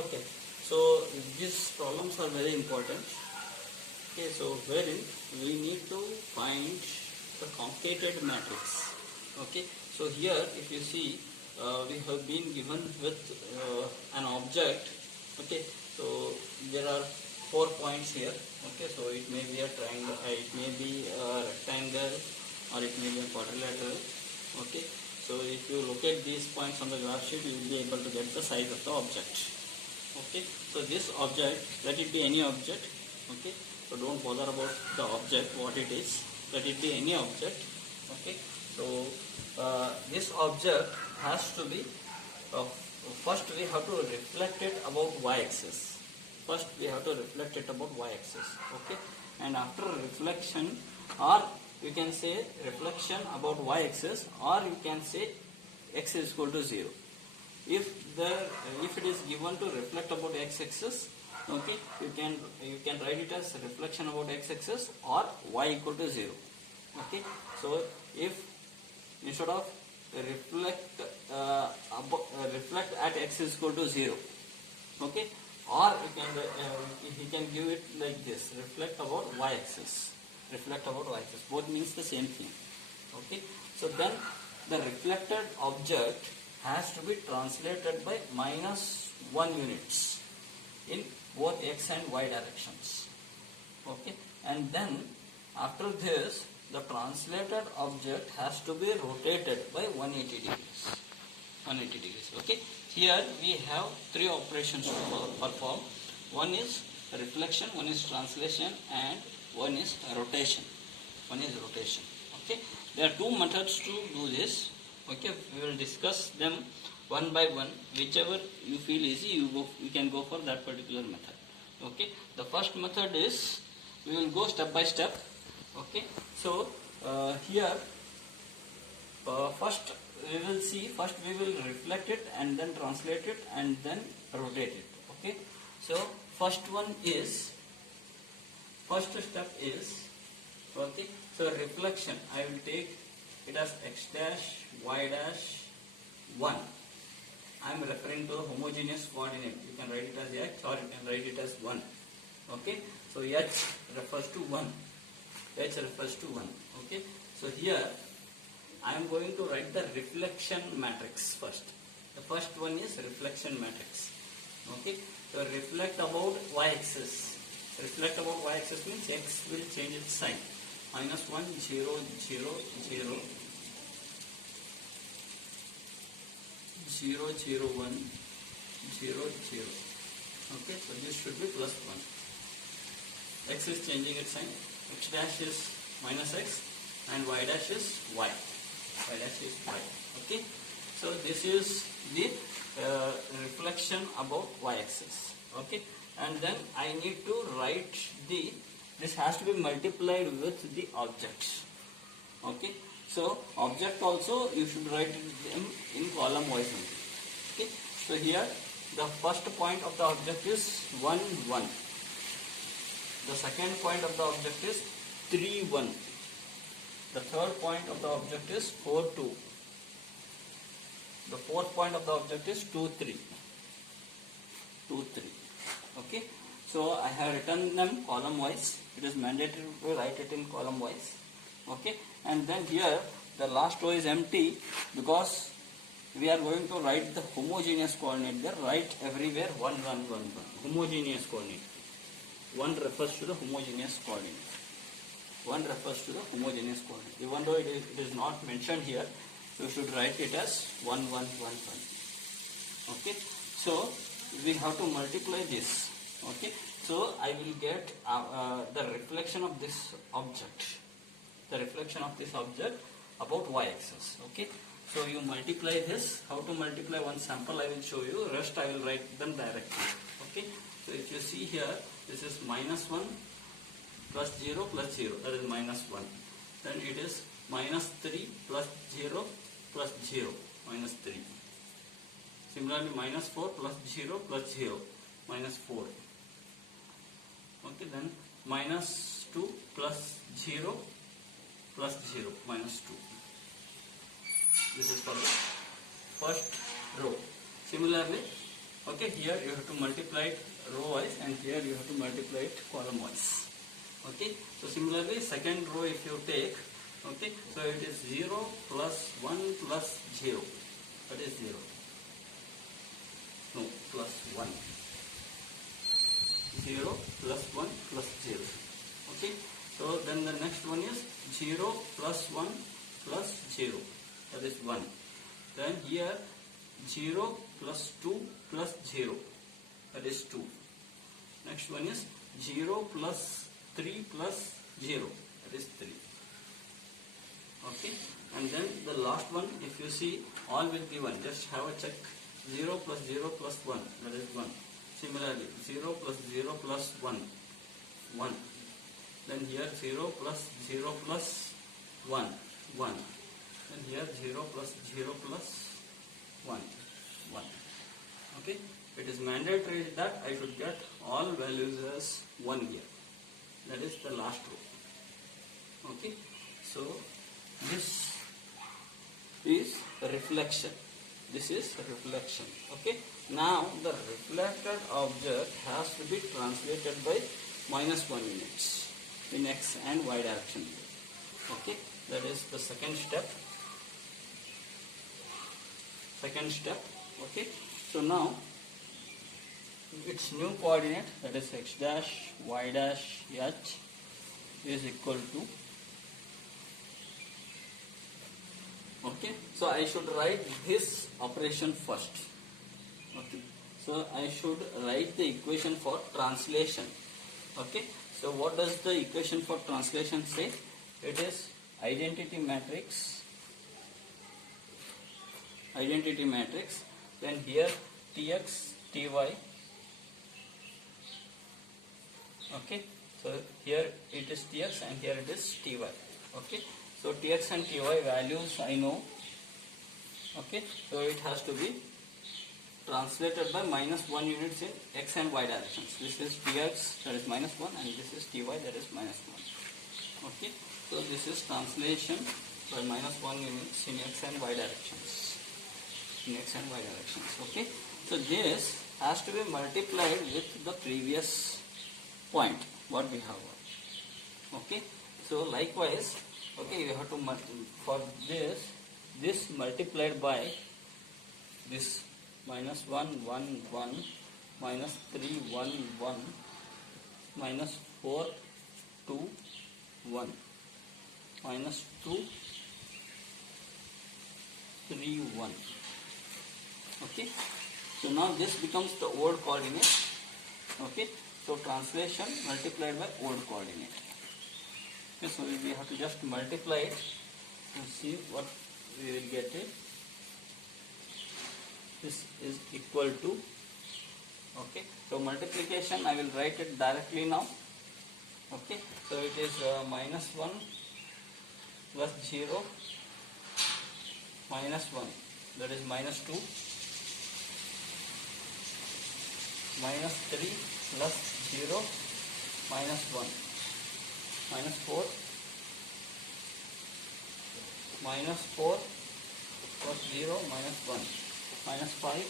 Okay, so these problems are very important. Okay, so wherein we need to find the concatenated matrix. Okay, so here if you see, we have been given with an object. Okay, so there are 4 points here. Okay, so it may be a triangle, it may be a rectangle, or it may be a quadrilateral. Okay, so if you locate these points on the graph sheet, you will be able to get the size of the object. Okay, so this object, let it be any object. Okay, so don't bother about the object, what it is, let it be any object. Okay, so this object has to be, first we have to reflect it about y-axis. First we have to reflect it about y-axis. Okay, and after reflection, or you can say reflection about y-axis, or you can say x is equal to 0. If it is given to reflect about x-axis, okay, you can write it as reflection about x-axis or y equal to 0. Okay, so if instead of reflect at x is equal to 0, okay, or you can give it like this, reflect about y-axis. Reflect about y-axis, both means the same thing. Okay, so then the reflected object has to be translated by -1 units in both x and y directions. Okay, and then after this, the translated object has to be rotated by 180 degrees. 180 degrees. Okay, here we have 3 operations to perform. One is reflection, one is translation, and one is rotation. Okay, there are 2 methods to do this. Okay, we will discuss them one by one. Whichever you feel easy, you can go for that particular method. Okay, the first method is, we will go step by step. Okay, so here first we will reflect it and then translate it and then rotate it. Okay, so first step is, okay, so reflection, I will take it as x dash y dash 1. I am referring to the homogeneous coordinate. You can write it as x or you can write it as 1. Okay, so h refers to 1. Okay, so here I am going to write the reflection matrix first. The first one is reflection matrix. Okay, so reflect about y-axis. Reflect about y-axis means x will change its sign. -1, 0, 0, 0, 0, 0, 1, 0, 0. Okay, so this should be +1. X is changing its sign. X dash is -x and y dash is y. Y dash is y. Okay, so this is the reflection about y-axis. Okay, and then I need to write this has to be multiplied with the objects. Okay, so object also you should write them in column wise only. Okay, so here the first point of the object is 1, 1. The second point of the object is 3, 1. The third point of the object is 4, 2. The fourth point of the object is 2, 3. 2, 3. Okay, so I have written them column wise. It is mandatory to write it in column wise. Okay, and then here the last row is empty because we are going to write the homogeneous coordinate there. Write everywhere 1, 1, 1, 1. Homogeneous coordinate. 1 refers to the homogeneous coordinate. 1 refers to the homogeneous coordinate. Even though it is not mentioned here, you should write it as 1, 1, 1, 1. Okay, so we have to multiply this. Okay, so I will get the reflection of this object. The reflection of this object about y-axis. Okay, so you multiply this. How to multiply? One sample I will show you. Rest I will write them directly. Okay, so if you see here, this is -1 plus 0 plus 0, that is -1. Then it is -3 plus 0 plus 0, -3. Similarly, -4 plus 0 plus 0, -4. Okay, then -2 plus 0 plus 0, -2. This is for the first row. Similarly, Okay, here you have to multiply it row wise, and here you have to multiply it column wise. Okay, so similarly second row if you take, okay, so it is 0 plus 1 plus 0, that is 0, no, plus 1, 0 plus 1 plus 0. Okay, so then the next one is 0 plus 1 plus 0, that is 1. Then here 0 plus 2 plus 0, that is 2. Next one is 0 plus 3 plus 0, that is 3. Okay, and then the last one, if you see, all will be 1. Just have a check. 0 plus 0 plus 1, that is 1. Similarly, 0 plus 0 plus 1, 1. Then here 0 plus 0 plus 1, 1. Then here 0 plus 0 plus 1, 1. Okay, it is mandatory that I should get all values as 1 here. That is the last row. Okay, so this is reflection. This is reflection. Okay, now the reflected object has to be translated by -1 units in x and y direction. Okay, that is the second step. Okay, so now its new coordinate, that is x dash y dash h, is equal to, okay, so I should write this operation first. Okay, so I should write the equation for translation. Okay, so what does the equation for translation say? It is identity matrix, then here tx, ty. Okay, so here it is tx and here it is ty. Okay, so tx and ty values I know. Okay, so it has to be translated by -1 units in x and y directions. This is tx, that is -1, and this is ty, that is -1. Okay, so this is translation by -1 units in x and y directions. Okay, so this has to be multiplied with the previous point what we have. Okay, so likewise, okay, you have to for this multiplied by this -1 1 1 -3 1 1 -4 2 1 -2 3 1. Okay, so now this becomes the old coordinate. Okay, so translation multiplied by old coordinate. Okay, so we have to just multiply it and see what we will get it. This is equal to, okay, so multiplication I will write it directly now. Okay, so it is -1 plus 0 -1, that is -2, -3 plus 0 -1, -4 plus 0 -1, -5.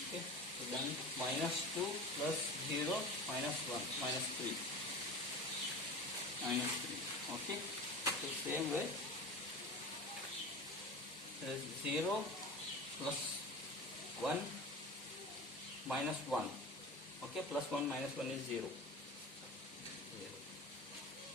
Okay, so then -2 plus 0 -1, -3. Okay, so same way there is 0 plus 1 -1. Okay, plus 1 -1 is 0.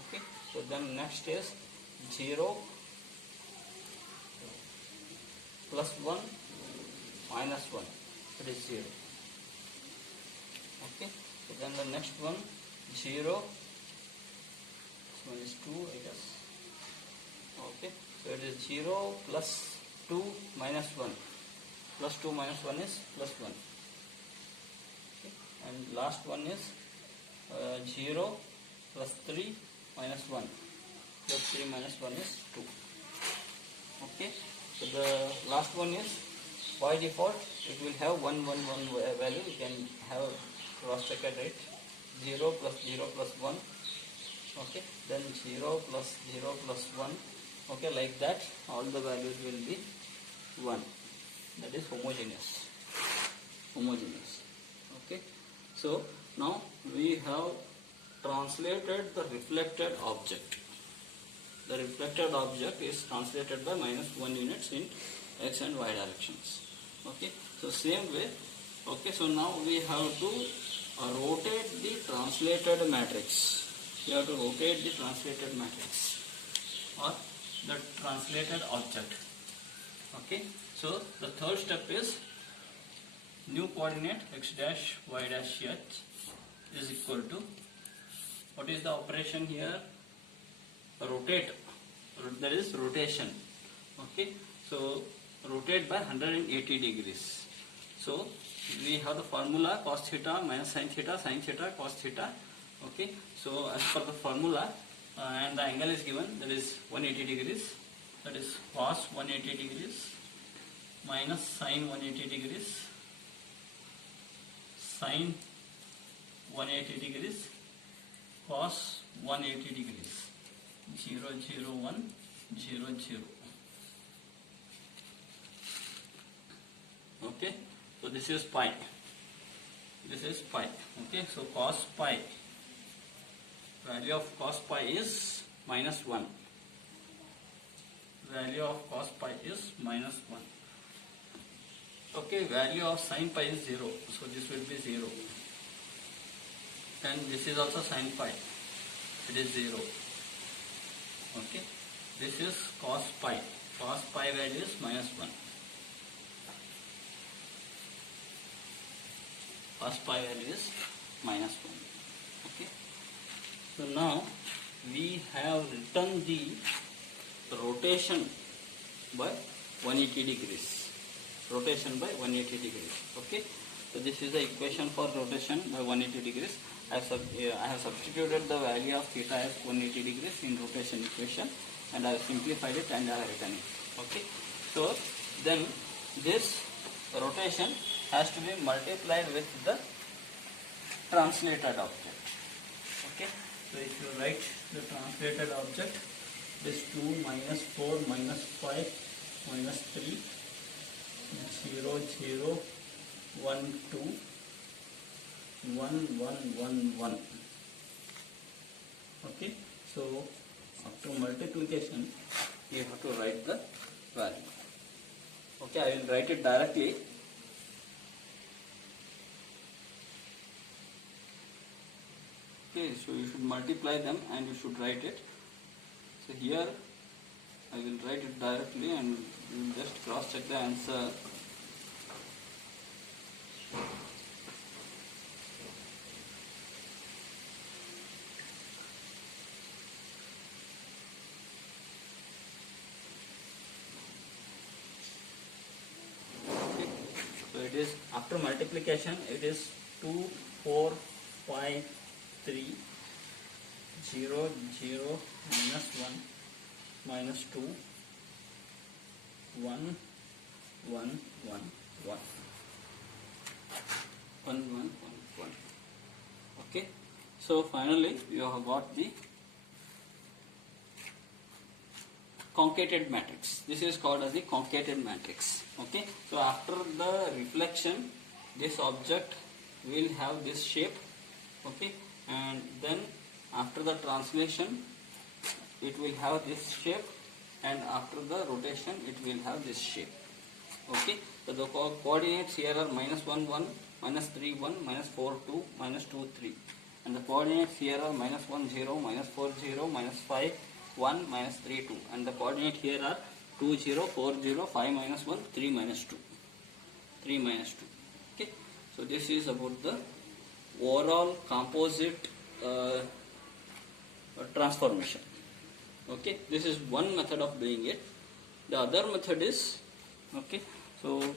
Okay, so then next is 0 plus 1 -1, it is 0. Okay, so then the next one 0, this one is 2 I guess. Okay, so it is 0 plus 2 -1, plus 2 -1 is plus 1. Okay, and last one is 0 plus 3 -1, plus 3 -1 is 2. Okay, so the last one is by default it will have 1 1 1 value. You can have cross check it. 0 plus 0 plus 1. Okay, then 0 plus 0 plus 1. Okay, like that all the values will be 1, that is homogeneous. Okay, so now we have translated the reflected object. The reflected object is translated by -1 units in x and y directions. Okay, so same way. Okay, so now we have to rotate the translated matrix. We have to rotate the translated matrix or the translated object. Okay, so the third step is new coordinate x dash y dash h is equal to, what is the operation here? Rotate. That is rotation. Okay, so rotate by 180 degrees. So we have the formula cos theta minus sin theta cos theta. Okay, so as per the formula, and the angle is given, that is 180 degrees, that is cos 180 degrees minus sin 180 degrees sin 180 degrees cos 180 degrees, 0 0 1 0 0. Okay, so this is pi. Okay, so cos pi, value of cos pi is -1. Value of cos pi is -1. Okay, value of sin pi is 0, so this will be 0. And this is also sin pi, it is 0. Okay, this is cos pi value is -1. Cos pi value is -1. Okay, so now we have written the rotation by 180 degrees. Okay, so this is the equation for rotation by 180 degrees. I have substituted the value of theta as 180 degrees in rotation equation, and I have simplified it and I have written it. Okay, so then this rotation has to be multiplied with the translated object. Okay, so if you write the translated object, this 2 minus 4 minus 5 minus 3 0 0 1 2 1 1 1 1. Okay, so after multiplication you have to write the value. Okay, I will write it directly. Okay, so you should multiply them and you should write it. So here I will write it directly and you will just cross check the answer. Okay, so it is after multiplication, it is 2 4 5 3 0 0 minus 1 minus 2 1 1 1 1 1 1 1. Okay, so finally you have got the concatenated matrix. This is called as the concatenated matrix. Okay, so after the reflection, this object will have this shape. Okay, and then after the translation it will have this shape, and after the rotation it will have this shape. Okay, so the coordinates here are -1 1 -3 1 -4 2 -2 3, and the coordinates here are -1 0 -4 0 -5 1 -3 2, and the coordinate here are 2 0 4 0 5 -1 3 -2 3 -2. Okay, so this is about the overall composite transformation. Okay, this is one method of doing it. The other method is, okay, so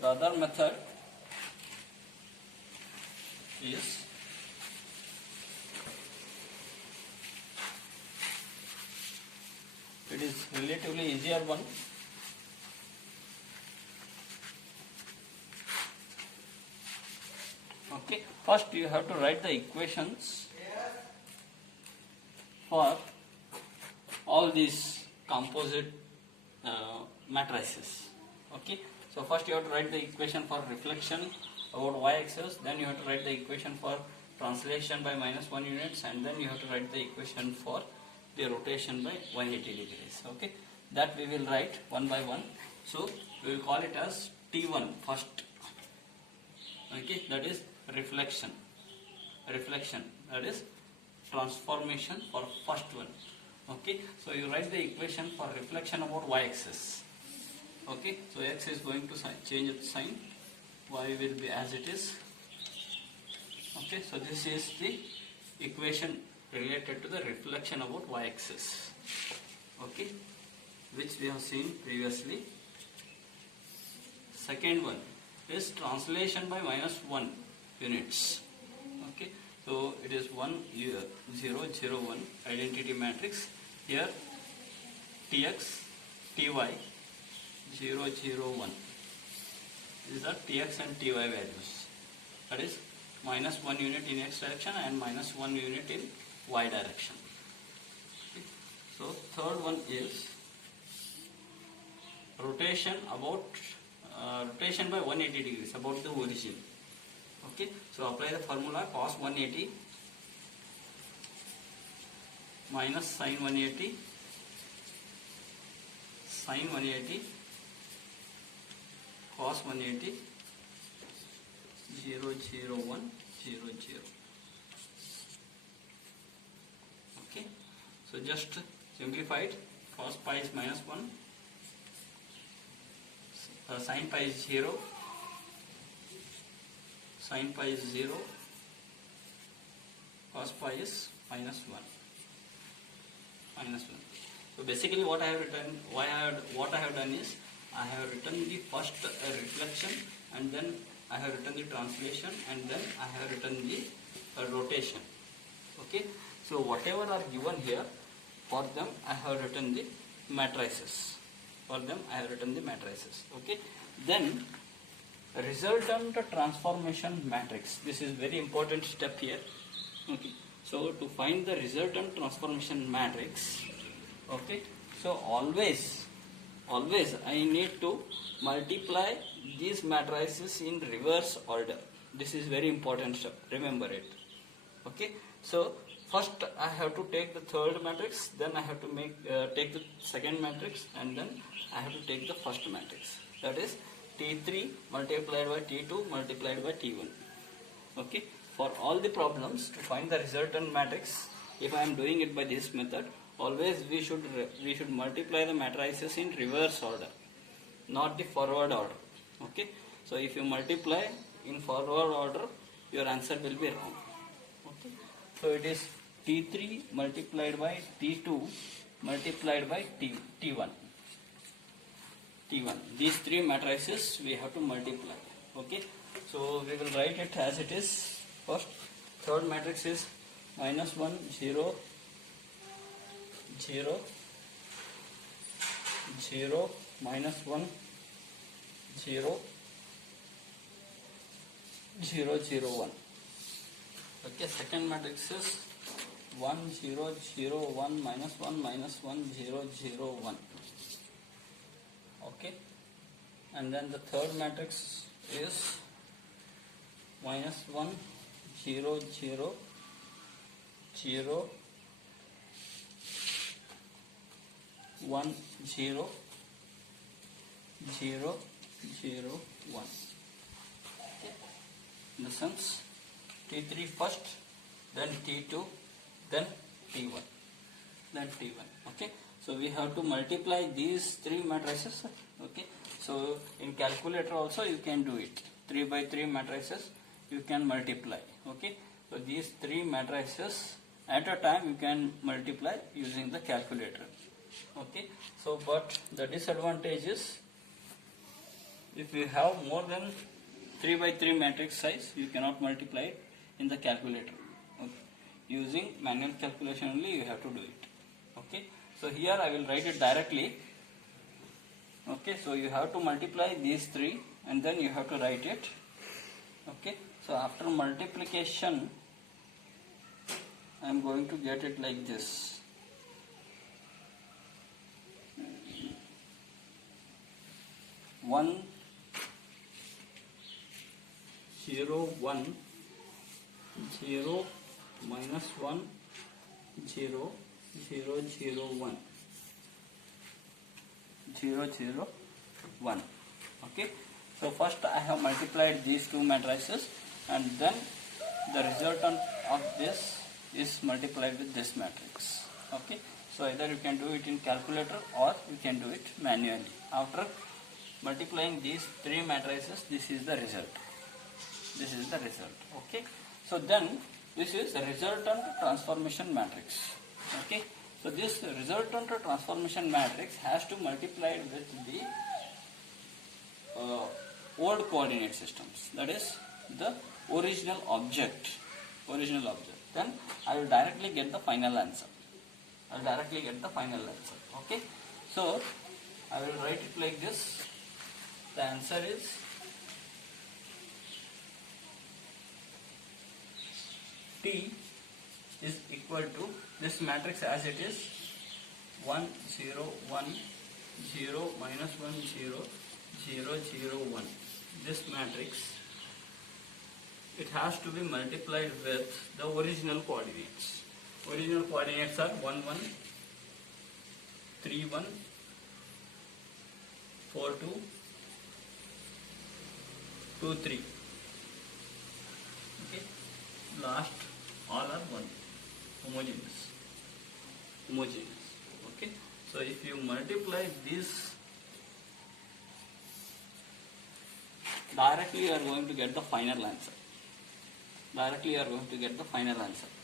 the other method is it is relatively easier one. Okay, first you have to write the equations for all these composite matrices. Okay, so first you have to write the equation for reflection about y-axis, then you have to write the equation for translation by -1 units, and then you have to write the equation for the rotation by 180 degrees. Okay, that we will write one by one. So we will call it as T1 first. Okay, that is reflection, that is transformation for first one. Okay, so you write the equation for reflection about y-axis. Okay, so x is going to change its sign, y will be as it is. Okay, so this is the equation related to the reflection about y-axis. Okay, which we have seen previously. Second one is translation by -1 units. Okay, so it is 1 0 0 1 identity matrix. Here Tx, Ty 0 0 1. These are Tx and Ty values. That is -1 unit in x direction and -1 unit in y direction. Okay. So third one is rotation by 180 degrees about the origin. Okay, so apply the formula cos 180 minus sin 180 cos 180 0 0 1 0 0. Okay, so just simplified. Cos pi is -1, sin pi is 0, sin pi is 0, cos pi is -1. So basically what I have written, what I have done is I have written the first reflection, and then I have written the translation, and then I have written the rotation. Okay, so whatever are given here, for them I have written the matrices. Okay, then resultant transformation matrix. This is very important step here. Okay, so to find the resultant transformation matrix, okay, so always I need to multiply these matrices in reverse order. This is very important step, remember it. Okay, so first I have to take the third matrix, then I have to take the second matrix, and then I have to take the first matrix, that is T3 multiplied by T2 multiplied by T1. Okay, for all the problems to find the resultant matrix, if I am doing it by this method, always we should multiply the matrices in reverse order, not the forward order. Okay, so if you multiply in forward order, your answer will be wrong. Okay, so it is T3 multiplied by T2 multiplied by T1. These three matrices we have to multiply. Okay, so we will write it as it is. First, third matrix is -1 0 0 0 -1 0 0 0 1. Okay, second matrix is 1 0 0 1 -1 -1 0 0 1. Okay, and then the third matrix is -1 0 0 0 1 0 0 0 1. Okay, in the sense T3 first, then T2, then T1, then T1. Okay, so we have to multiply these three matrices. Okay, so in calculator also you can do it. 3 by 3 matrices you can multiply. Okay, so these three matrices at a time you can multiply using the calculator. Okay, so but the disadvantage is if you have more than 3 by 3 matrix size, you cannot multiply it in the calculator. Okay, using manual calculation only you have to do it. Okay, so here I will write it directly. Okay, so you have to multiply these three and then you have to write it. Okay, so after multiplication I am going to get it like this. 1 0 1 0 minus 1 0 0 0 1 0 0 1. Okay, so first I have multiplied these two matrices, and then the resultant of this is multiplied with this matrix. Okay, so either you can do it in calculator or you can do it manually. After multiplying these three matrices, this is the result. This is the result. Okay, so then this is the resultant transformation matrix. Okay, so this resultant transformation matrix has to multiply with the old coordinate systems, that is the original object. Then I will directly get the final answer. Okay, so I will write it like this. The answer is T is equal to this matrix as it is 1 0 1 0 minus 1 0 0 0 1. This matrix, it has to be multiplied with the original coordinates. Original coordinates are 1 1 3 1 4 2 2 3. Okay, last all are 1, homogeneous. Okay, so if you multiply this, directly you are going to get the final answer.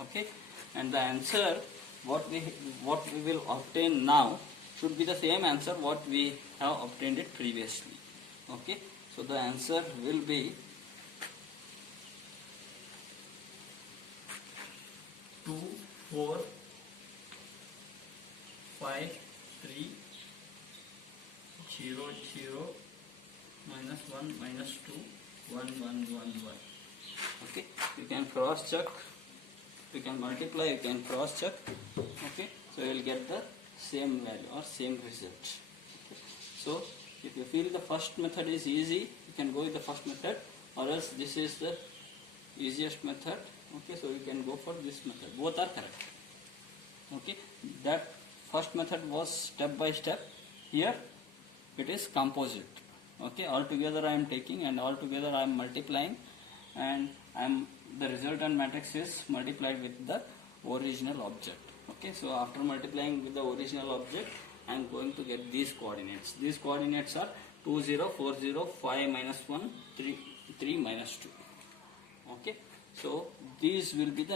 Okay, and the answer what we will obtain now should be the same answer what we have obtained it previously. Okay, so the answer will be 2 4 5 3 0 0 minus 1 minus 2 1 1 1 1. Okay, you can cross check, you can multiply, you can cross check. Okay, so you will get the same value or same result. Okay. So if you feel the first method is easy, you can go with the first method, or else this is the easiest method. Okay, so you can go for this method. Both are correct. Okay, that first method was step by step. Here it is composite. Okay, all together I am taking and all together I am multiplying, and the resultant matrix is multiplied with the original object. Okay, so after multiplying with the original object, I am going to get these coordinates. These coordinates are 2 0 4 0 5 minus 1 3 3 minus 2. Okay, so these will be the